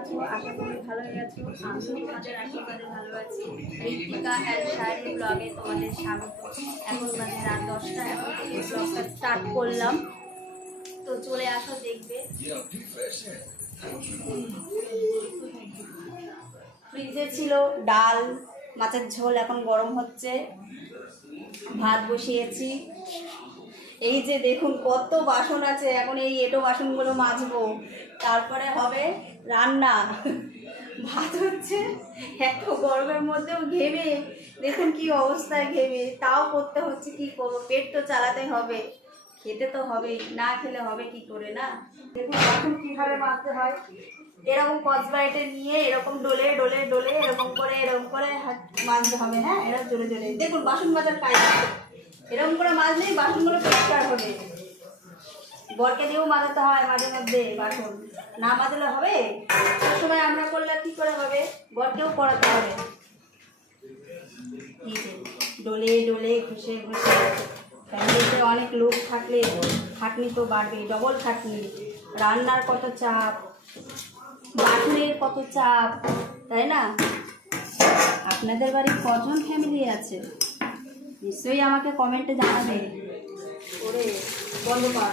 আছো? আশা করি ভালোই আছো। আমিও তোমাদের আশীর্বাদে ভালো আছি। ঋত্বিকা অ্যান্ড শায়রি ব্লগে তোমাদের স্বাগত। এখন বাজে রাত 10টা, এখন থেকে ব্লগটা স্টার্ট করলাম, তো চলে আসো দেখবে। ফ্রিজে ছিল ডাল, মাছের ঝোল এখন গরম হচ্ছে, ভাত বসিয়েছি। এই যে দেখুন কত বাসন আছে, এখন এই এঁটো বাসনগুলো মাজবো, তারপরে হবে রান্না। ভাত হচ্ছে, এত গরমের মধ্যেও ঘেমে দেখুন কি অবস্থায়, ঘেমে তাও করতে হচ্ছে, কি করবো, পেট তো চালাতে হবে, খেতে তো হবেই, না খেলে হবে কি করে না। দেখুন বাসন কীভাবে মাজতে হয়, এরকম কসবাইটে নিয়ে এরকম ডলে ডলে ডলে এরকম করে মাজতে হবে। হ্যাঁ, এরকম জোরে জোরে দেখুন বাসন মাজার কায়দা, এরকম করে মাজলেই বাসনগুলো পরিষ্কার হবে। বরকে দিয়েও মাজাতে হয় মাঝে মধ্যে বাসন, না মাজলে হবে? সবসময় আমরা করলে কি করে হবে, বরকেও করাতে হবে। এই যে ডলে ডলে ঘষে ঘষে, ফ্যামিলিতে অনেক লোক থাকলে খাটনি তো বাড়বে, ডবল খাটনি, রান্নার কত চাপ, বাসনের কত চাপ, তাই না? আপনাদের বাড়ি কজন ফ্যামিলি আছে নিশ্চয়ই আমাকে কমেন্টে জানাবে। ওরে বন্ধ কর।